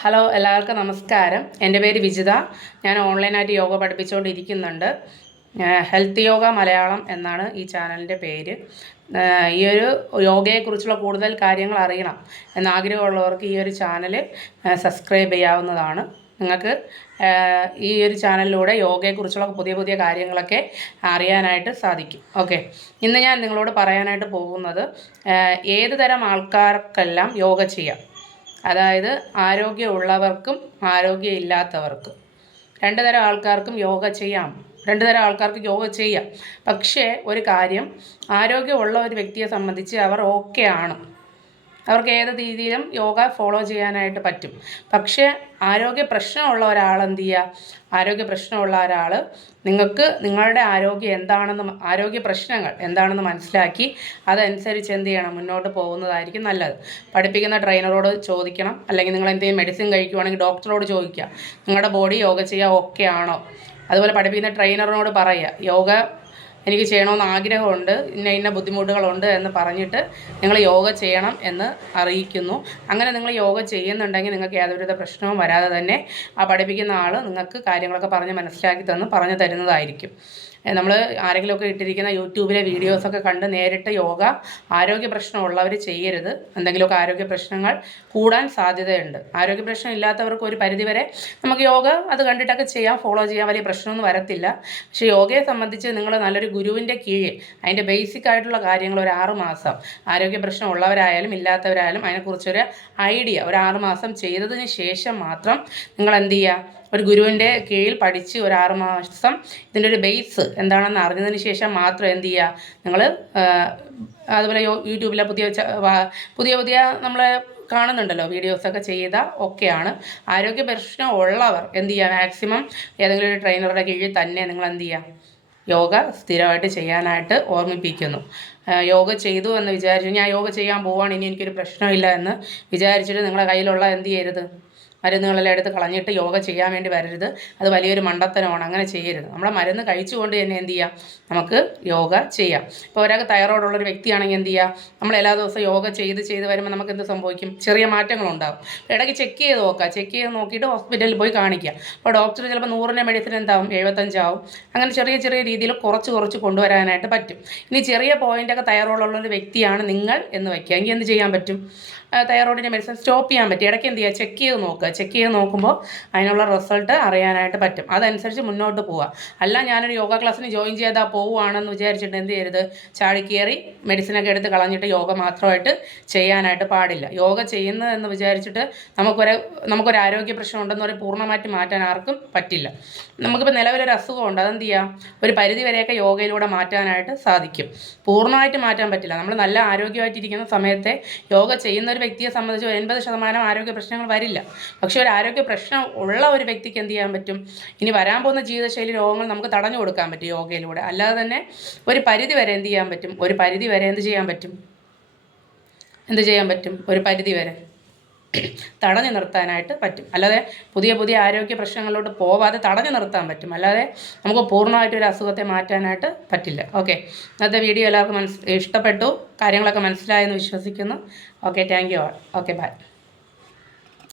Hello എല്ലാവർക്കും നമസ്കാരം. എൻ്റെ പേര് വിജിത. ഞാൻ ഓൺലൈനായിട്ട് യോഗ പഠിപ്പിച്ചുകൊണ്ടിരിക്കുന്നുണ്ട്. ഹെൽത്ത് യോഗ മലയാളം എന്നാണ് ഈ ചാനലിൻ്റെ പേര്. ഈ ഒരു യോഗയെക്കുറിച്ചുള്ള കൂടുതൽ കാര്യങ്ങൾ അറിയണം എന്നാഗ്രഹമുള്ളവർക്ക് ഈ ഒരു ചാനൽ സബ്സ്ക്രൈബ് ചെയ്യാവുന്നതാണ്. നിങ്ങൾക്ക് ഈ ഒരു ചാനലിലൂടെ യോഗയെക്കുറിച്ചുള്ള പുതിയ പുതിയ കാര്യങ്ങളൊക്കെ അറിയാനായിട്ട് സാധിക്കും. ഓക്കെ, ഇന്ന് ഞാൻ നിങ്ങളോട് പറയാനായിട്ട് പോകുന്നത് ഏത് തരം ആൾക്കാർക്കെല്ലാം യോഗ ചെയ്യാം. അതായത് ആരോഗ്യമുള്ളവർക്കും ആരോഗ്യമില്ലാത്തവർക്കും രണ്ട് തരം ആൾക്കാർക്കും യോഗ ചെയ്യാം. രണ്ട് തരം ആൾക്കാർക്ക് യോഗ ചെയ്യാം. പക്ഷേ ഒരു കാര്യം, ആരോഗ്യമുള്ള ഒരു വ്യക്തിയെ സംബന്ധിച്ച് അവർ ഓക്കെ ആണ്, അവർക്ക് ഏത് രീതിയിലും യോഗ ഫോളോ ചെയ്യാനായിട്ട് പറ്റും. പക്ഷേ ആരോഗ്യ പ്രശ്നമുള്ള ഒരാൾ എന്ത് ചെയ്യുക? ആരോഗ്യ പ്രശ്നമുള്ള ഒരാൾ നിങ്ങൾക്ക് നിങ്ങളുടെ ആരോഗ്യ പ്രശ്നങ്ങൾ എന്താണെന്ന് മനസ്സിലാക്കി അതനുസരിച്ച് എന്ത് ചെയ്യണം? മുന്നോട്ട് പോകുന്നതായിരിക്കും നല്ലത്. പഠിപ്പിക്കുന്ന ട്രെയിനറോട് ചോദിക്കണം, അല്ലെങ്കിൽ നിങ്ങൾ എന്തെങ്കിലും മെഡിസിൻ കഴിക്കുവാണെങ്കിൽ ഡോക്ടറോട് ചോദിക്കുക, നിങ്ങളുടെ ബോഡി യോഗ ചെയ്യാൻ ഓക്കെ ആണോ. അതുപോലെ പഠിപ്പിക്കുന്ന ട്രെയിനറിനോട് പറയുക, യോഗ എനിക്ക് ചെയ്യണമെന്ന് ആഗ്രഹമുണ്ട്, ഇന്ന ബുദ്ധിമുട്ടുകളുണ്ട് എന്ന് പറഞ്ഞിട്ട് നിങ്ങൾ യോഗ ചെയ്യണം എന്ന് അറിയിക്കുന്നു. അങ്ങനെ നിങ്ങൾ യോഗ ചെയ്യുന്നുണ്ടെങ്കിൽ നിങ്ങൾക്ക് യാതൊരുവിധ പ്രശ്നവും വരാതെ തന്നെ ആ പഠിപ്പിക്കുന്ന ആൾ നിങ്ങൾക്ക് കാര്യങ്ങളൊക്കെ പറഞ്ഞ് മനസ്സിലാക്കി പറഞ്ഞു തരുന്നതായിരിക്കും. നമ്മൾ ആരെങ്കിലുമൊക്കെ ഇട്ടിരിക്കുന്ന യൂട്യൂബിലെ വീഡിയോസൊക്കെ കണ്ട് നേരിട്ട് യോഗ ആരോഗ്യ പ്രശ്നമുള്ളവർ ചെയ്യരുത്. എന്തെങ്കിലുമൊക്കെ ആരോഗ്യ പ്രശ്നങ്ങൾ കൂടാൻ സാധ്യതയുണ്ട്. ആരോഗ്യ പ്രശ്നം ഇല്ലാത്തവർക്ക് ഒരു പരിധിവരെ നമുക്ക് യോഗ അത് കണ്ടിട്ടൊക്കെ ചെയ്യാം, ഫോളോ ചെയ്യാൻ വലിയ പ്രശ്നമൊന്നും വരത്തില്ല. പക്ഷേ യോഗയെ സംബന്ധിച്ച് നിങ്ങൾ നല്ലൊരു ഗുരുവിൻ്റെ കീഴിൽ അതിൻ്റെ ബേസിക് ആയിട്ടുള്ള കാര്യങ്ങൾ ഒരു 6 മാസം, ആരോഗ്യ പ്രശ്നം ഉള്ളവരായാലും ഇല്ലാത്തവരായാലും അതിനെക്കുറിച്ചൊരു ഐഡിയ ഒരു 6 മാസം ചെയ്തതിന് ശേഷം മാത്രം നിങ്ങൾ എന്ത് ചെയ്യുക? ഒരു ഗുരുവിൻ്റെ കീഴിൽ പഠിച്ച് ഒരു 6 മാസം ഇതിൻ്റെ ഒരു ബേസ് എന്താണെന്ന് അറിഞ്ഞതിന് ശേഷം മാത്രം എന്ത് ചെയ്യുക? നിങ്ങൾ അതുപോലെ യൂട്യൂബിലെ പുതിയ നമ്മൾ കാണുന്നുണ്ടല്ലോ വീഡിയോസൊക്കെ ചെയ്താൽ ഓക്കെയാണ്. ആരോഗ്യ പ്രശ്നം ഉള്ളവർ എന്ത് ചെയ്യുക? മാക്സിമം ഏതെങ്കിലും ഒരു ട്രെയിനറുടെ കീഴിൽ തന്നെ നിങ്ങൾ എന്ത് ചെയ്യുക? യോഗ സ്ഥിരമായിട്ട് ചെയ്യാനായിട്ട് ഓർമ്മിപ്പിക്കുന്നു. യോഗ ചെയ്തു എന്ന് വിചാരിച്ചു, ഞാൻ യോഗ ചെയ്യാൻ പോവാണ്, ഇനി എനിക്കൊരു പ്രശ്നമില്ല എന്ന് വിചാരിച്ചിട്ട് നിങ്ങളുടെ കയ്യിലുള്ള എന്ത് ചെയ്യരുത്? മരുന്നുകളെല്ലാം എടുത്ത് കളഞ്ഞിട്ട് യോഗ ചെയ്യാൻ വേണ്ടി വരരുത്. അത് വലിയൊരു മണ്ടത്തരമാണ്. അങ്ങനെ ചെയ്യരുത്. നമ്മുടെ മരുന്ന് കഴിച്ചുകൊണ്ട് തന്നെ എന്ത് ചെയ്യാം? നമുക്ക് യോഗ ചെയ്യാം. ഇപ്പോൾ ഒരാൾക്ക് തൈറോയ്ഡുള്ളൊരു വ്യക്തിയാണെങ്കിൽ എന്ത് ചെയ്യുക? നമ്മൾ എല്ലാ ദിവസവും യോഗ ചെയ്ത് വരുമ്പോൾ നമുക്ക് എന്ത് സംഭവിക്കും? ചെറിയ മാറ്റങ്ങളുണ്ടാകും. ഇടയ്ക്ക് ചെക്ക് ചെയ്ത് നോക്കുക. ചെക്ക് ചെയ്ത് നോക്കിയിട്ട് ഹോസ്പിറ്റലിൽ പോയി കാണിക്കുക. അപ്പോൾ ഡോക്ടർ ചിലപ്പോൾ 100ൻ്റെ മെഡിസിൻ എന്താവും? 75 ആവും. അങ്ങനെ ചെറിയ രീതിയിൽ കുറച്ച് കൊണ്ടുവരാനായിട്ട് പറ്റും. ഇനി ചെറിയ പോയിൻ്റൊക്കെ തൈറോയ്ഡുള്ളൊരു വ്യക്തിയാണ് നിങ്ങൾ എന്ന് വയ്ക്കുക. എങ്കിൽ എന്ത് ചെയ്യാൻ പറ്റും? തൈറോയിഡിൻ്റെ മെഡിസിൻ സ്റ്റോപ്പ് ചെയ്യാൻ പറ്റും. ഇടയ്ക്ക് എന്ത് ചെയ്യുക? ചെക്ക് ചെയ്ത് നോക്കുക. ചെക്ക് ചെയ്ത് നോക്കുമ്പോൾ അതിനുള്ള റിസൾട്ട് അറിയാനായിട്ട് പറ്റും. അതനുസരിച്ച് മുന്നോട്ട് പോവുക. അല്ല ഞാനൊരു യോഗ ക്ലാസ്സിന് ജോയിൻ ചെയ്താൽ പോവുകയാണെന്ന് വിചാരിച്ചിട്ട് എന്ത് ചെയ്യരുത്? ചാടിക്കേറി മെഡിസിനൊക്കെ എടുത്ത് കളഞ്ഞിട്ട് യോഗ മാത്രമായിട്ട് ചെയ്യാനായിട്ട് പാടില്ല. യോഗ ചെയ്യുന്നതെന്ന് വിചാരിച്ചിട്ട് നമുക്കൊരു ആരോഗ്യ പ്രശ്നം ഉണ്ടെന്ന് പറഞ്ഞാൽ പൂർണ്ണമായിട്ട് മാറ്റാൻ ആർക്കും പറ്റില്ല. നമുക്കിപ്പോൾ നിലവിലൊരു അസുഖമുണ്ട്, അതെന്ത് ചെയ്യാം? ഒരു പരിധി വരെയൊക്കെ യോഗയിലൂടെ മാറ്റാനായിട്ട് സാധിക്കും. പൂർണ്ണമായിട്ട് മാറ്റാൻ പറ്റില്ല. നമ്മൾ നല്ല ആരോഗ്യമായിട്ടിരിക്കുന്ന സമയത്തെ യോഗ ചെയ്യുന്ന ഒരു വ്യക്തിയെ സംബന്ധിച്ച് 80% ആരോഗ്യ പ്രശ്നങ്ങൾ വരില്ല. പക്ഷേ ഒരു ആരോഗ്യ പ്രശ്നം ഉള്ള ഒരു വ്യക്തിക്ക് എന്ത് ചെയ്യാൻ പറ്റും? ഇനി വരാൻ പോകുന്ന ജീവിതശൈലി രോഗങ്ങൾ നമുക്ക് തടഞ്ഞു കൊടുക്കാൻ പറ്റും യോഗയിലൂടെ. അല്ലാതെ തന്നെ ഒരു പരിധി വരെ എന്ത് ചെയ്യാൻ പറ്റും? ഒരു പരിധി വരെ എന്ത് ചെയ്യാൻ പറ്റും? ഒരു പരിധി വരെ തടഞ്ഞു നിർത്താനായിട്ട് പറ്റും. അല്ലാതെ പുതിയ ആരോഗ്യ പ്രശ്നങ്ങളിലോട്ട് പോവാതെ തടഞ്ഞു നിർത്താൻ പറ്റും. അല്ലാതെ നമുക്ക് പൂർണ്ണമായിട്ട് ഒരു അസുഖത്തെ മാറ്റാനായിട്ട് പറ്റില്ല. ഓക്കെ, ഇന്നത്തെ വീഡിയോ എല്ലാവർക്കും ഇഷ്ടപ്പെട്ടു, കാര്യങ്ങളൊക്കെ മനസ്സിലായെന്ന് വിശ്വസിക്കുന്നു. Okay, thank you all. Okay, by.